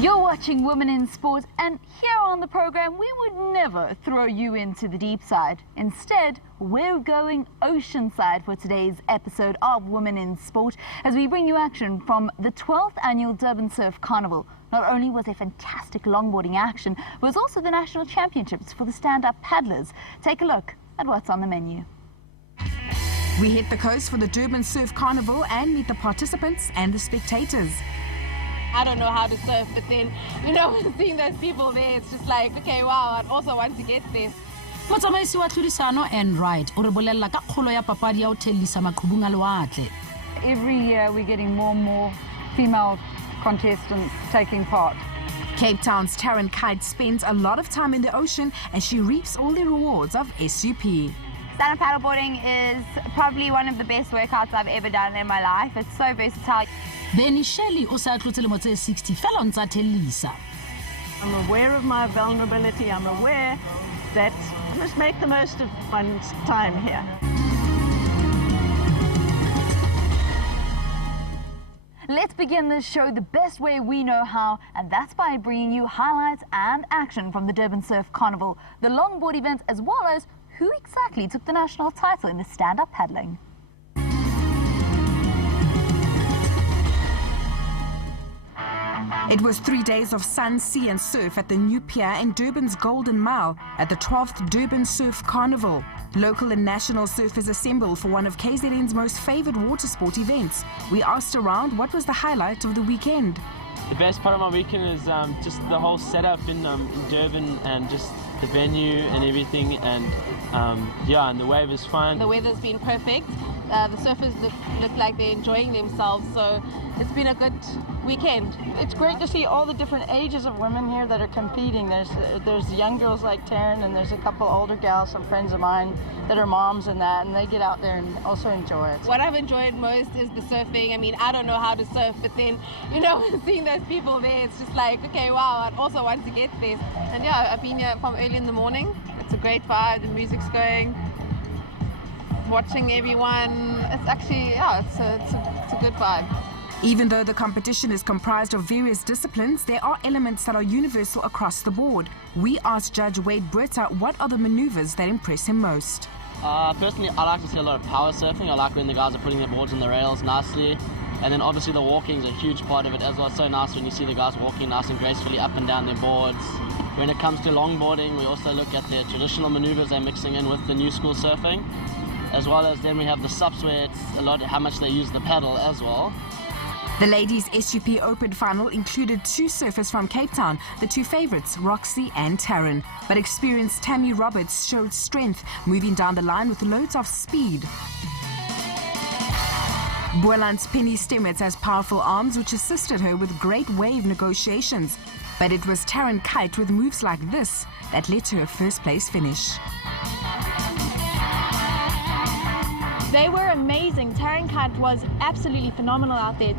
You're watching Women in Sport, and here on the program we would never throw you into the deep side. Instead, we're going oceanside for today's episode of Women in Sport as we bring you action from the 12th annual Durban Surf Carnival. Not only was there fantastic longboarding action, but it was also the national championships for the stand-up paddlers. Take a look at what's on the menu. We hit the coast for the Durban Surf Carnival and meet the participants and the spectators. I don't know how to surf, but then, seeing those people there, it's just like, okay, wow, I'd also want to get there. Motsamaisi wa tlhodisano and ride o re bolella ka kgolo ya papadi ya ho thellisa maqhubung a lewatle. Every year we're getting more and more female contestants taking part. Cape Town's Taryn Kite spends a lot of time in the ocean and she reaps all the rewards of SUP. Stand-up paddleboarding is probably one of the best workouts I've ever done in my life. It's so versatile. Bernie Shel o sa tlotse le motse 60 fela ntsa thellisa. I'm aware of my vulnerability. I'm aware that I must make the most of one's time here. Let's begin this show the best way we know how, and that's by bringing you highlights and action from the Durban Surf Carnival, the longboard event, as well as who exactly took the national title in the stand-up paddling. It was 3 days of sun, sea and surf at the new pier in Durban's Golden Mile at the 12th Durban Surf Carnival. Local and national surfers assembled for one of KZN's most favoured water sport events. We asked around what was the highlight of the weekend. The best part of my weekend is just the whole setup in Durban and just the venue and everything, and and the wave is fun. The weather's been perfect. The surfers look like they're enjoying themselves, so it's been a good weekend. It's great to see all the different ages of women here that are competing. There's young girls like Taryn, and there's a couple older gals, some friends of mine that are moms and that, and they get out there and also enjoy it. What I've enjoyed most is the surfing. I mean, I don't know how to surf, but then, seeing those people there, it's just like, okay, wow, I'd also want to get there. And yeah, I've been here from early in the morning. It's a great vibe, the music's going, watching everyone. It's actually, it's a good vibe. Even though the competition is comprised of various disciplines, there are elements that are universal across the board. We asked Judge Wade Britta what are the maneuvers that impress him most. Personally, I like to see a lot of power surfing. I like when the guys are putting their boards on the rails nicely. And then obviously the walking is a huge part of it as well. It's so nice when you see the guys walking nice and gracefully up and down their boards. When it comes to longboarding, we also look at the traditional maneuvers they're mixing in with the new school surfing, as well as then we have the subs where it's a lot how much they use the paddle as well. The ladies' SUP Open final included two surfers from Cape Town, the two favourites, Roxy and Taryn. But experienced Tammy Roberts showed strength, moving down the line with loads of speed. Boeland's Penny Stemets has powerful arms which assisted her with great wave negotiations. But it was Taryn Kite with moves like this that led to her first place finish. They were amazing. Taryn Kite was absolutely phenomenal out there.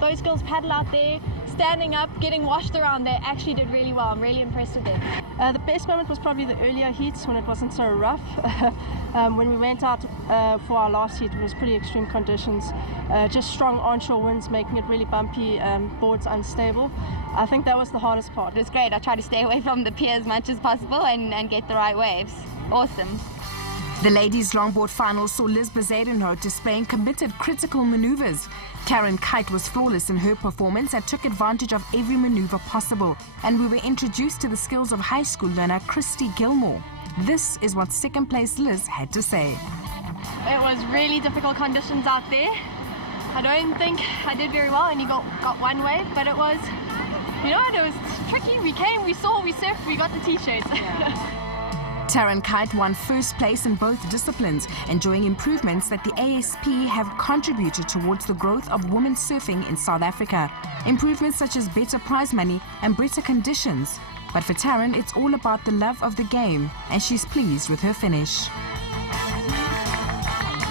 Those girls paddle out there, standing up, getting washed around. They actually did really well. I'm really impressed with them. The best moment was probably the earlier heats when it wasn't so rough. When we went out for our last heat, it was pretty extreme conditions. Just strong onshore winds making it really bumpy, boards unstable. I think that was the hardest part. It was great. I tried to stay away from the pier as much as possible and get the right waves. Awesome. The ladies' longboard final saw Liz Bezuidenhout displaying committed critical maneuvers. Taryn Kite was flawless in her performance and took advantage of every maneuver possible. And we were introduced to the skills of high school learner Christy Gilmore. This is what second place Liz had to say. It was really difficult conditions out there. I don't think I did very well. I only got one wave, but it was, it was tricky. We came, we saw, we surfed, we got the t-shirts. Yeah. Taryn Kite won first place in both disciplines, enjoying improvements that the ASP have contributed towards the growth of women's surfing in South Africa. Improvements such as better prize money and better conditions. But for Taryn, it's all about the love of the game, and she's pleased with her finish.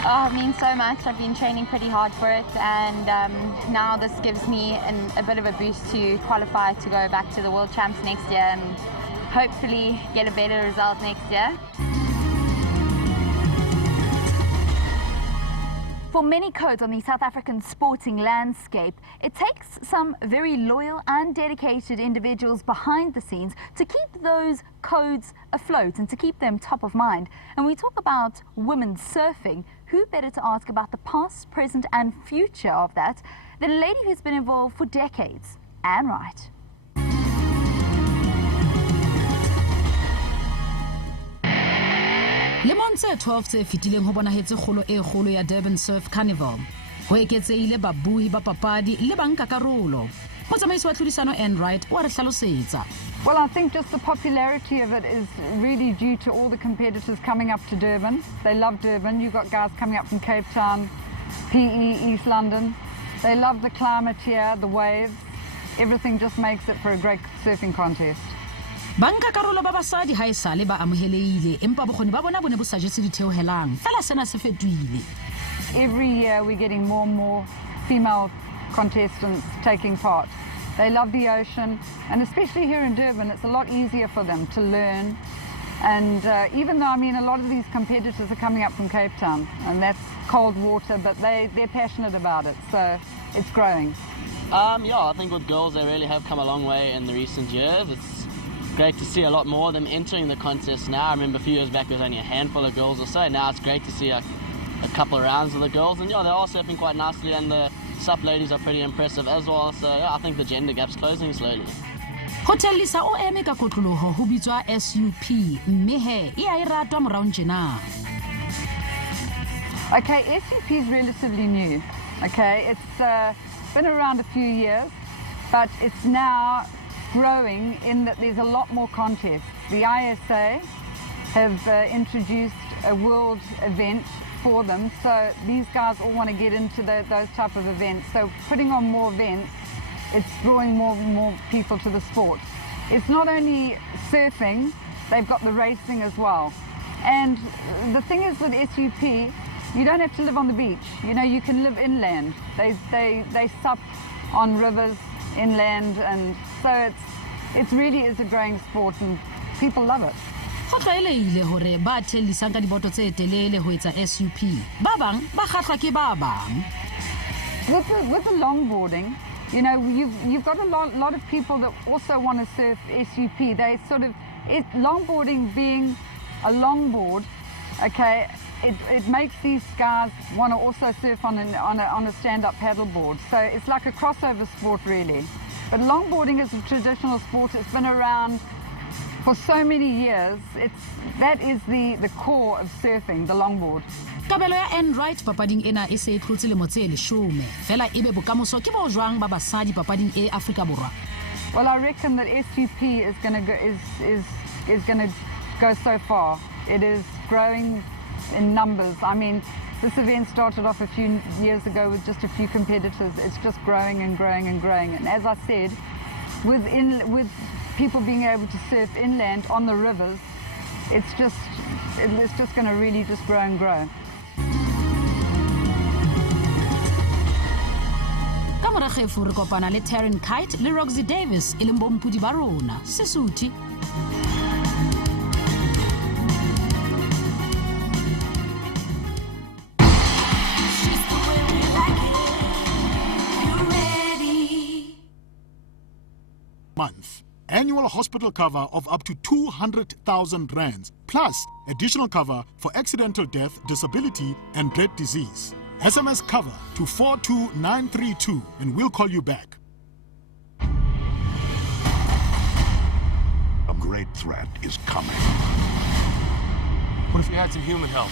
Oh, it means so much. I've been training pretty hard for it, and now this gives me a bit of a boost to qualify to go back to the World Champs next year and hopefully get a better result next year. For many codes on the South African sporting landscape, it takes some very loyal and dedicated individuals behind the scenes to keep those codes afloat and to keep them top of mind. And we talk about women surfing. Who better to ask about the past, present and future of that than a lady who's been involved for decades, Anne Wright. Le monse 12 tse fitileng ho bonahetse kgolo e kgolo ya Durban Surf Carnival. Ho eketseile babui ba papadi le bankakarolo. Motsamaisi wa tlhodisano Anne Wright o re hlalosetsa. Well, I think just the popularity of it is really due to all the competitors coming up to Durban. They love Durban. You've got guys coming up from Cape Town, PE, East London. They love the climate here, the waves. Everything just makes it for a great surfing contest. Bankakarolo ba basadi ha esale ba amoheleile empa bokgoni ba bona bone bo sa jetse ditheohelang fela sena se fetoile. Every year we're getting more and more female contestants taking part. They love the ocean, and especially here in Durban it's a lot easier for them to learn. And even though, I mean, a lot of these competitors are coming up from Cape Town and that's cold water, but they're passionate about it, so it's growing. Yeah, I think with girls they really have come a long way in the recent years. It's great to see a lot more of them entering the contest now. I remember a few years back there was only a handful of girls or so. Now it's great to see a couple of rounds of the girls, and yeah, they're all surfing quite nicely, and the sup ladies are pretty impressive as well. So yeah, I think the gender gap's closing slowly. Hotel Lisa o eme ka kotloloho ho bitswa SUP mme he e a ratwa morao njena. Okay, SUP is relatively new. Okay, it's been around a few years, but it's now growing in that there's a lot more contests. The ISA have introduced a world event for them, so these guys all want to get into those type of events. So putting on more events, it's drawing more people to the sport. It's not only surfing, they've got the racing as well. And the thing is with SUP, you don't have to live on the beach. You know, you can live inland. They sup on rivers inland, and so it really is a growing sport and people love it. Go tlwaeleile hore ba thelisang ka diboto tse telele ho etsa SUP ba bang ba kgahlwa ke ba bang. With the longboarding, you know, you've got a lot of people that also want to surf SUP. They sort of, longboarding being a longboard, okay, it makes these guys want to also surf on a stand-up paddleboard. So it's like a crossover sport really. But longboarding is a traditional sport. It's been around for so many years. That is the core of surfing, the longboard. Kabelo ya Anne Wright papading ena e se tlotse le motse le shome fela ebe bokamoso ke bo jwang ba basadi papading e Afrika Borwa. Well, I reckon that SUP is going to go so far. It is growing in numbers. I mean, this event started off a few years ago with just a few competitors. It's just growing and growing and growing. And as I said, with people being able to surf inland on the rivers, it's just going to really just grow and grow. Kamora kgefu re kopana le Taryn Kite le Roxy Davis e leng bompudi ba rona Sesotho. Month. Annual hospital cover of up to 200,000 rands, plus additional cover for accidental death, disability and dread disease. SMS cover to 42932 and we'll call you back. A great threat is coming. What if we had some human help?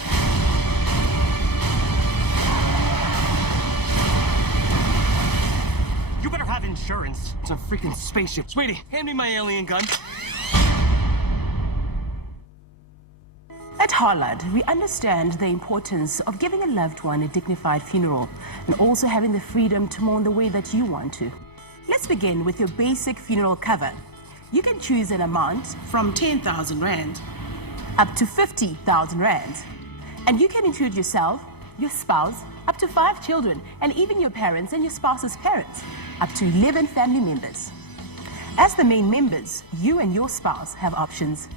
You better have insurance. It's a freaking spaceship. Sweetie, hand me my alien gun. At Hollard, we understand the importance of giving a loved one a dignified funeral and also having the freedom to mourn the way that you want to. Let's begin with your basic funeral cover. You can choose an amount from 10,000 Rand up to 50,000 Rand. And you can include yourself, your spouse, up to 5 children, and even your parents and your spouse's parents, up to 11 family members. As the main members, you and your spouse have options.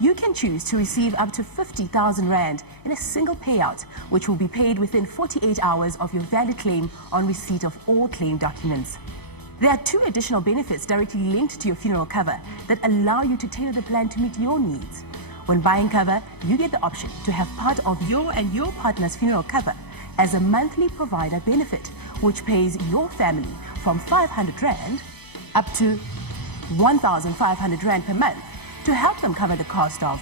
You can choose to receive up to 50,000 Rand in a single payout, which will be paid within 48 hours of your valid claim on receipt of all claim documents. There are 2 additional benefits directly linked to your funeral cover that allow you to tailor the plan to meet your needs. When buying cover, you get the option to have part of your and your partner's funeral cover as a monthly provider benefit, which pays your family from 500 Rand up to 1,500 Rand per month to help them cover the cost of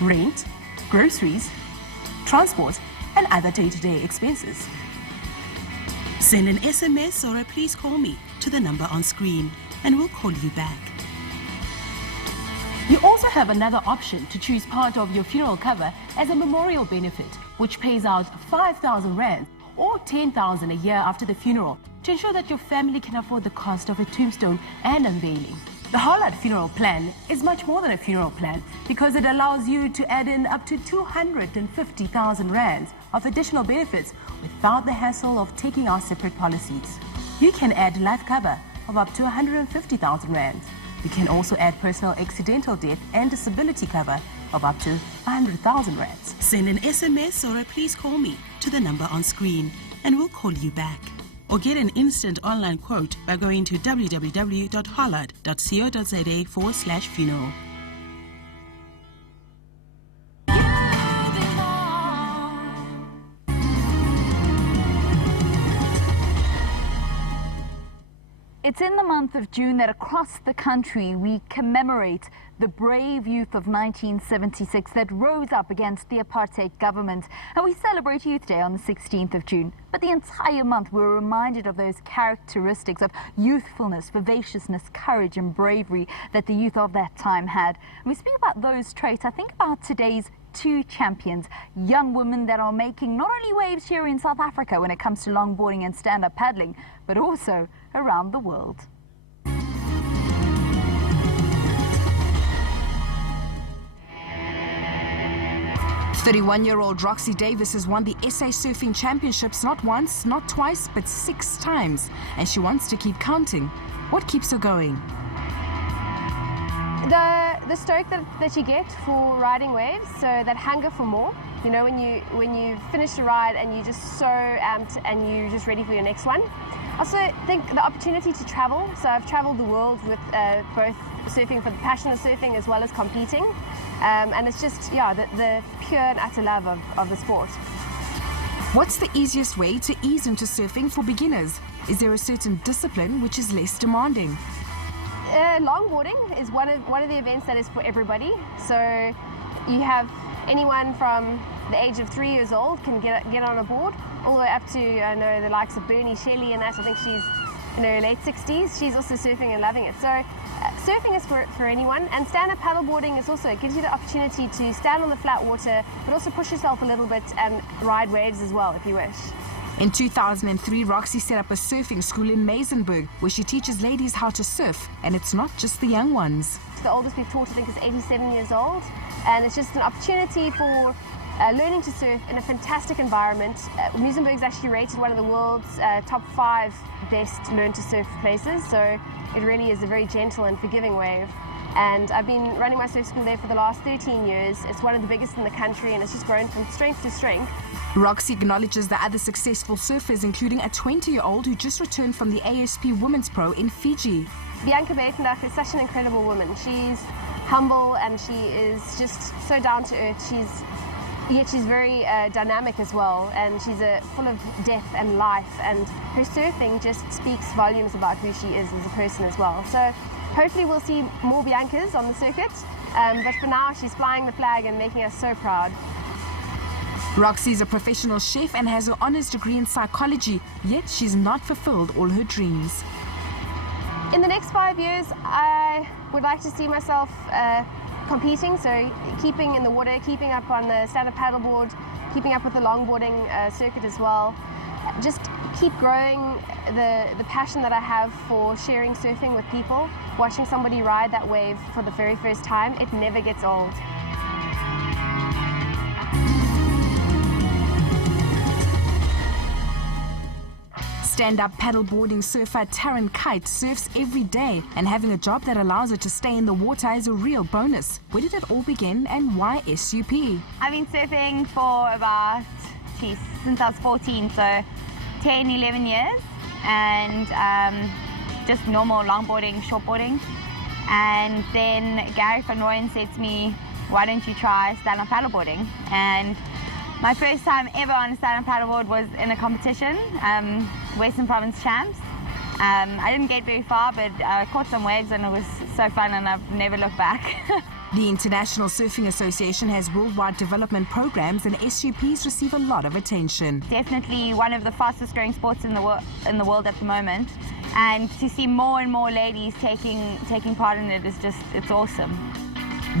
rent, groceries, transport, and other day-to-day expenses. Send an SMS or a please call me to the number on screen and we'll call you back. You also have another option to choose part of your funeral cover as a memorial benefit, which pays out 5,000 Rand or 10,000 a year after the funeral to ensure that your family can afford the cost of a tombstone and unveiling. The Hollard funeral plan is much more than a funeral plan because it allows you to add in up to 250,000 Rands of additional benefits without the hassle of taking out separate policies. You can add life cover of up to 150,000 Rands. You can also add personal accidental death and disability cover of up to 100,000 Rands. Send an SMS or a please call me to the number on screen and we'll call you back. Or get an instant online quote by going to www.hollard.co.za/funeral. It's in the month of June that across the country we commemorate the brave youth of 1976 that rose up against the apartheid government. And we celebrate Youth Day on the 16th of June. But the entire month we're reminded of those characteristics of youthfulness, vivaciousness, courage and bravery that the youth of that time had. When we speak about those traits, I think about today's 2 champions, young women that are making not only waves here in South Africa when it comes to longboarding and stand-up paddling, but also around the world. 31-year-old Roxy Davis has won the SA Surfing Championships not once, not twice, but 6 times. And she wants to keep counting. What keeps her going? The stoke that you get for riding waves, so that hunger for more. You know, when you finish a ride and you're just so amped and you're just ready for your next one. I also think the opportunity to travel. So I've traveled the world with both surfing for the passion of surfing as well as competing. And it's just, yeah, the pure and utter love of the sport. What's the easiest way to ease into surfing for beginners? Is there a certain discipline which is less demanding? Longboarding is one of the events that is for everybody. So you have anyone from the age of 3 years old can get on a board, all the way up to, I know, the likes of Bernie Shel and that. I think she's in her late 60s. She's also surfing and loving it. So surfing is for anyone, and stand-up paddleboarding is also, it gives you the opportunity to stand on the flat water, but also push yourself a little bit and ride waves as well if you wish. In 2003, Roxy set up a surfing school in Maizenberg, where she teaches ladies how to surf, and it's not just the young ones. The oldest we've taught, I think, is 87 years old, and it's just an opportunity for learning to surf in a fantastic environment. Maizenberg is actually rated one of the world's top 5 best learn to surf places, so it really is a very gentle and forgiving wave. And I've been running my surf school there for the last 13 years. It's one of the biggest in the country, and it's just grown from strength to strength. Roxy acknowledges the other successful surfers, including a 20-year-old who just returned from the ASP Women's Pro in Fiji. Bianca Beitendag is such an incredible woman. She's humble and she is just so down to earth. Yet she's very dynamic as well, and she's full of depth and life, and her surfing just speaks volumes about who she is as a person as well. So hopefully we'll see more Biancas on the circuit, but for now she's flying the flag and making us so proud. Roxy is a professional chef and has her honours degree in psychology, yet she's not fulfilled all her dreams. In the next 5 years, I would like to see myself competing, so keeping in the water, keeping up on the stand-up paddleboard, keeping up with the longboarding circuit as well. Just keep growing the passion that I have for sharing surfing with people. Watching somebody ride that wave for the very first time, it never gets old. Stand-up paddleboarding surfer Taryn Kite surfs every day, and having a job that allows her to stay in the water is a real bonus. Where did it all begin and why SUP? I've been surfing for about, since I was 14, so 10, 11 years, and just normal longboarding, shortboarding. And then Gary van Rooyen said to me, why don't you try stand-up paddleboarding? And my first time ever on a stand-up paddleboard was in a competition, Western Province Champs. I didn't get very far, but I caught some waves and it was so fun and I've never looked back. The International Surfing Association has worldwide development programs and SUPs receive a lot of attention. Definitely one of the fastest growing sports in the world at the moment. And to see more and more ladies taking part in it is it's awesome.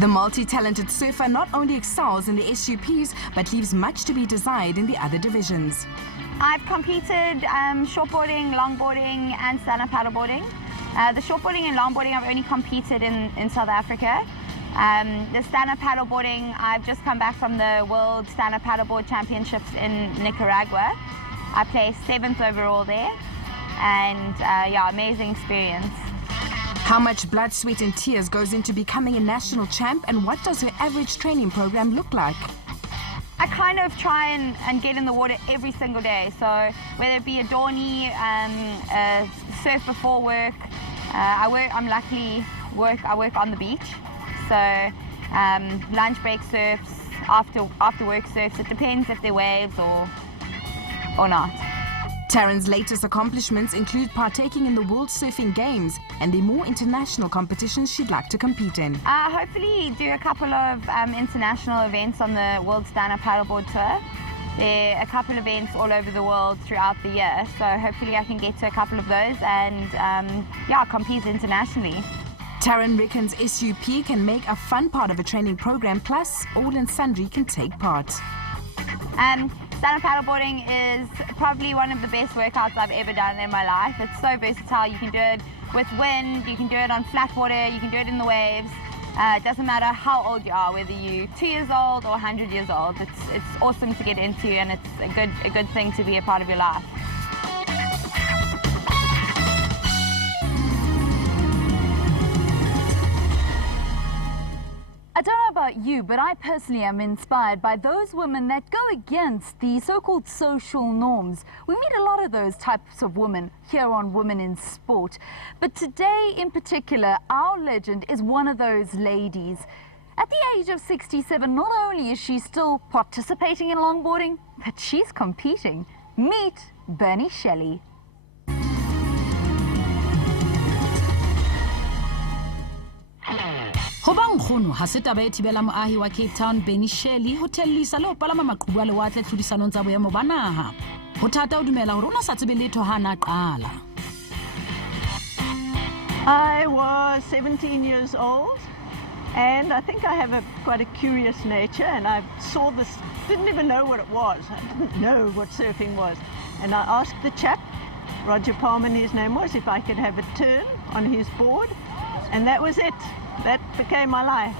The multi-talented surfer not only excels in the SUPs, but leaves much to be desired in the other divisions. I've competed shortboarding, longboarding, and stand-up paddleboarding. The shortboarding and longboarding I've only competed in South Africa. The stand-up paddleboarding, I've just come back from the World Stand-up Paddleboard Championships in Nicaragua. I placed 7th overall there, and yeah, amazing experience. How much blood, sweat and tears goes into becoming a national champ, and what does her average training program look like? I kind of try and get in the water every single day. So whether it be a Dorney, surf before work, I work on the beach. So lunch break surfs, after work surfs, it depends if they're waves or not. Taryn's latest accomplishments include partaking in the World Surfing Games and the more international competitions she'd like to compete in. Hopefully do a couple of international events on the World Stand-up Paddleboard Tour. There are a couple of events all over the world throughout the year, so hopefully I can get to a couple of those and yeah, compete internationally. Taryn reckons SUP can make a fun part of a training program, plus all and sundry can take part. Stand-up paddleboarding is probably one of the best workouts I've ever done in my life. It's so versatile. You can do it with wind, you can do it on flat water, you can do it in the waves. It doesn't matter how old you are, whether you're 2 years old or 100 years old. It's awesome to get into, and it's a good thing to be a part of your life. I don't know about you, but I personally am inspired by those women that go against the so-called social norms. We meet a lot of those types of women here on Women in Sport. But today in particular, our legend is one of those ladies. At the age of 67, not only is she still participating in longboarding, but she's competing. Meet Bernie Shel. Hobang khono ha se taba e thibela moahi wa Cape Town Bernie Shel ho tellisa le ho palama maqhubu a lewatle tlhodisanong tsa boemo ba naha. Ho thata o dumela hore o na sa tsebe letho ha na qala. I was 17 years old, and I think I have quite a curious nature, and I saw this, didn't even know what it was. I didn't know what surfing was. And I asked the chap, Roger Palman his name was, if I could have a turn on his board, and that was it. That became my life.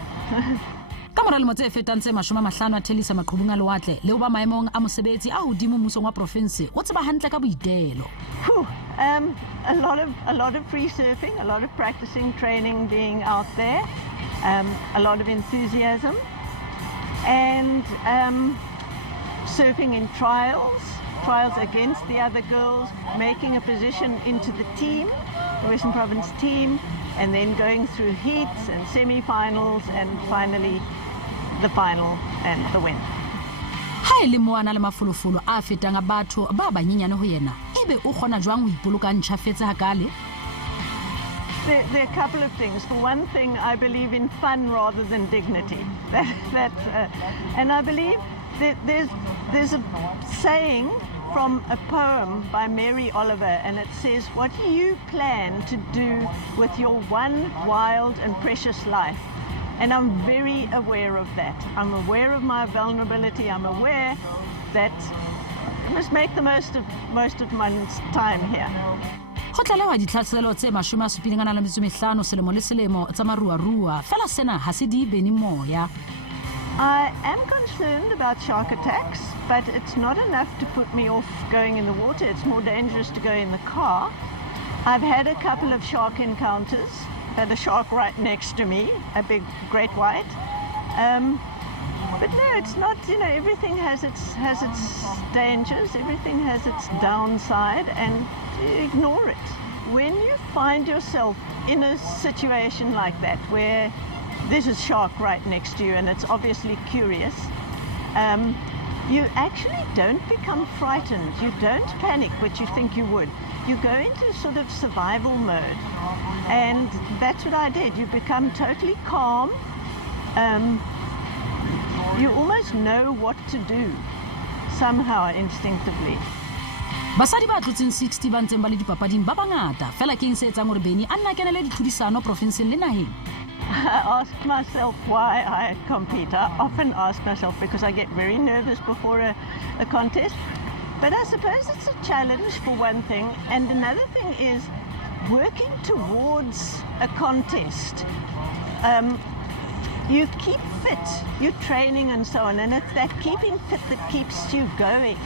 Ka mora le motse fetang tse 50 a thelisa maqhubung a lewatle le ba maemong a mosebetsi a hodimo mmusong wa province o tseba hantle ka boitelo. A lot of free surfing, a lot of practicing, training, being out there, a lot of enthusiasm, and surfing in trials against the other girls, making a position into the team, the Western Province team, and then going through heats and semi-finals and finally the final and the win. Ha ile moana le mafolofolo a fetang a batho ba banyenyane ho yena. Ebe o khona jwang ho ipoloka ntshafetse hakale? There are a couple of things. For one thing, I believe in fun rather than dignity. And I believe that there's a saying from a poem by Mary Oliver, and it says, what do you plan to do with your one wild and precious life? And I'm very aware of that. I'm aware of my vulnerability. I'm aware that I must make the most of my time here. Ho tlalewa ditlhaselo tse 75 selemo le selemo tsa maruarua fela sena ha se di bene moya. I am going concerned about shark attacks, but it's not enough to put me off going in the water. It's more dangerous to go in the car. I've had a couple of shark encounters. Had a shark right next to me, a big great white. But no, it's not, you know, everything has its dangers, everything has its downside, and ignore it. When you find yourself in a situation like that, where there's a shark right next to you and it's obviously curious, you actually don't become frightened. You don't panic, which you think you would. You go into sort of survival mode. And that's what I did. You become totally calm. You almost know what to do, somehow, instinctively. basadi ba tlotseng 60 ba ntseng ba le dipapading ba bangata fela ke eng se etsang gore Bernie a nna kenele ditlhodisano provinseng le naheng. I ask myself why I compete. I often ask myself because I get very nervous before a contest. But I suppose it's a challenge for one thing. And another thing is working towards a contest. You keep fit, you're training and so on. And it's that keeping fit that keeps you going.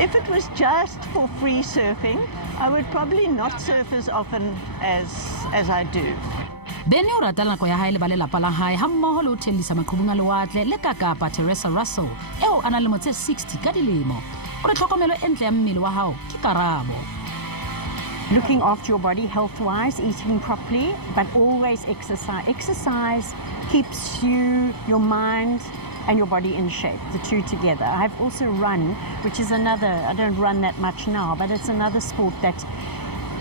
If it was just for free surfing, I would probably not surf as often as I do. Bernie o rata nako ya hae le ba lelapa la hae ha mmoho le ho thellisa maqhubung a lewatle le kakapa Teresa Russell eo a nang le motse 60 ka dilemo. O re tlhokomelo e ntle ya mmele wa hao ke karabo. Looking after your body health-wise, eating properly, but always exercise. Exercise keeps your mind and your body in shape, the two together. I've also run, which is another, I don't run that much now, but it's another sport that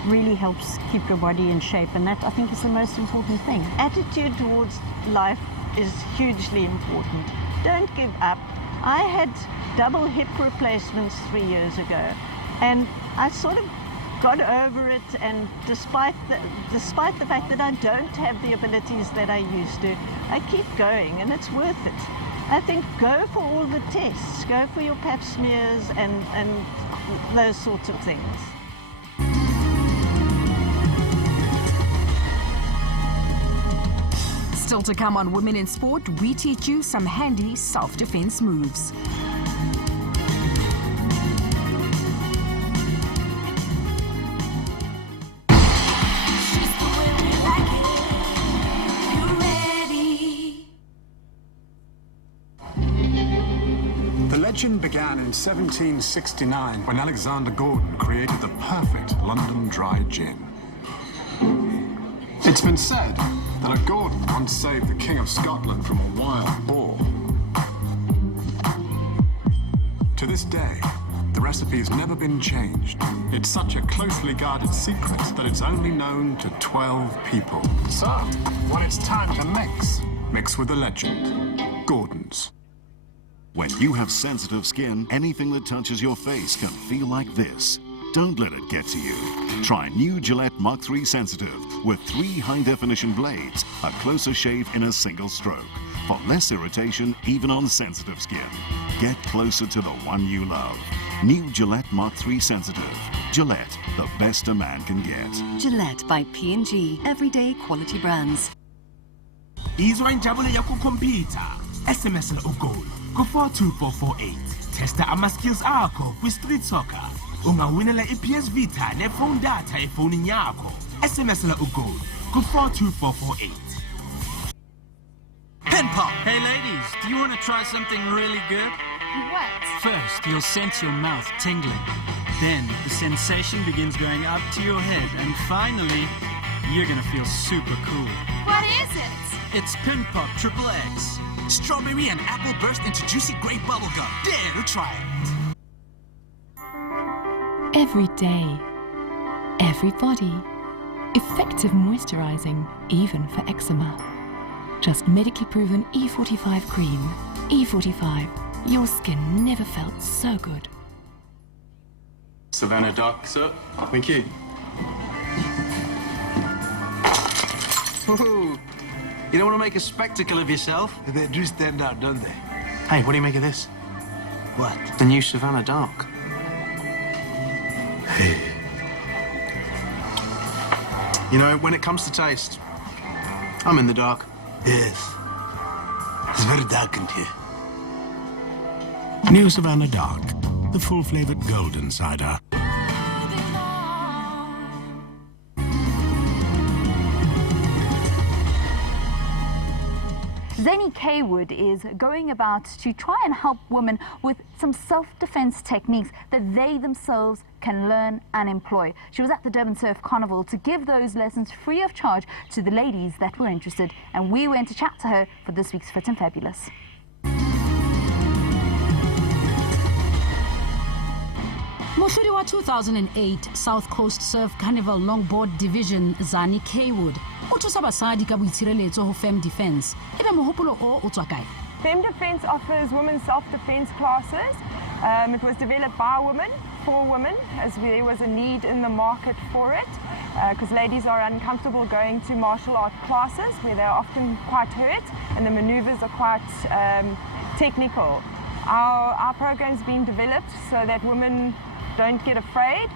really helps keep your body in shape, and that I think is the most important thing. Attitude towards life is hugely important. Don't give up. I had double hip replacements 3 years ago, and I sort of got over it, and despite the fact that I don't have the abilities that I used to, I keep going, and it's worth it. I think go for all the tests, go for your pap smears and those sorts of things. Still to come on Women in Sport, we teach you some handy self-defense moves. The legend began in 1769 when Alexander Gordon created the perfect London dry gin. It's been said that a Gordon once saved the King of Scotland from a wild boar. To this day, the recipe's never been changed. It's such a closely guarded secret that it's only known to 12 people. So, when it's time to mix with the legend, Gordon's. When you have sensitive skin, anything that touches your face can feel like this. Don't let it get to you. Try new Gillette Mach 3 Sensitive with 3 high-definition blades, a closer shave in a single stroke. For less irritation, even on sensitive skin. Get closer to the one you love. New Gillette Mach 3 Sensitive. Gillette, the best a man can get. Gillette by P&G. Everyday quality brands. Izwa injabulo yakukhompyutha. SMS na uGoal ku42448. Testa ama-skills akho kwi-street soccer. Ungawinela i-PS Vita ne-phone data efonini yakho. SMS na uGoal ku42448. Pen pop! Hey ladies, do you want to try something really good? What? First, you'll sense your mouth tingling. Then, the sensation begins going up to your head. And finally, you're gonna feel super cool. What is it? It's Pin Pop Triple X. Strawberry and apple burst into juicy grape bubblegum. Dare to try it. Every day, everybody. Effective moisturizing, even for eczema. Just medically proven E45 cream. E45. Your skin never felt so good. Savannah Doc, sir. Thank you. Woohoo! You don't want to make a spectacle of yourself? They do stand out, don't they? Hey, what do you make of this? What? The new Savannah Dark. Hey. You know, when it comes to taste, I'm in the dark. Yes. It's very dark in here. New Savannah Dark, the full-flavored golden cider. Zeni Kaywood is going about to try and help women with some self-defense techniques that they themselves can learn and employ. She was at the Durban Surf Carnival to give those lessons free of charge to the ladies that were interested, and we went to chat to her for this week's Fit and Fabulous. Mohlodi wa 2008 South Coast Surf Carnival Longboard Division Zeni Kaywood o thusa basadi ka boitshireletso ho fem defense. Ebe mohopolo o tswa kae? Fem Defense offers women's self-defense classes. It was developed by women, for women, as there was a need in the market for it, because ladies are uncomfortable going to martial art classes where they're often quite hurt and the maneuvers are quite technical. Our program's been developed so that women don't get afraid.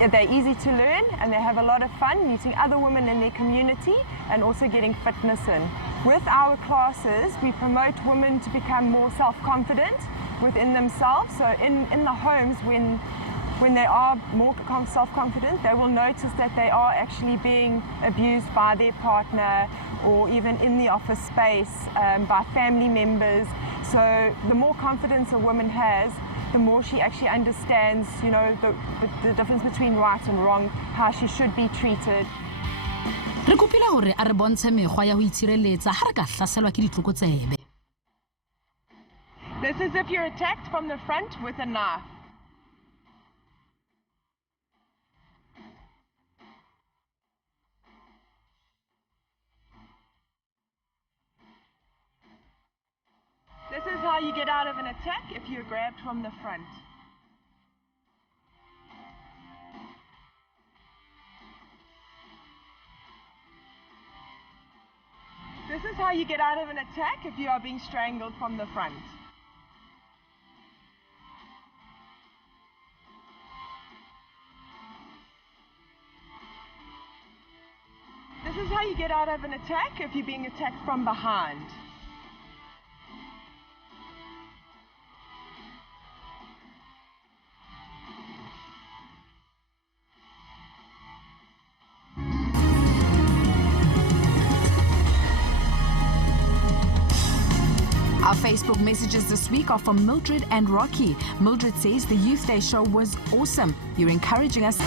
They're easy to learn and they have a lot of fun meeting other women in their community and also getting fitness in. With our classes, we promote women to become more self-confident within themselves. So in the homes, when they are more self-confident, they will notice that they are actually being abused by their partner or even in the office space by family members. So the more confidence a woman has, the more she actually understands, you know, the difference between right and wrong, how she should be treated. Re kopile hore a re bontshe mekgwa ya ho itshireletsa ha re ka hlaselwa ke ditlokotsebe. This is if you're attacked from the front with a knife. This is how you get out of an attack if you're grabbed from the front. This is how you get out of an attack if you are being strangled from the front. This is how you get out of an attack if you're being attacked from behind. Our Facebook messages this week are from Mildred and Rocky. Mildred says the Youth Day show was awesome. You're encouraging us.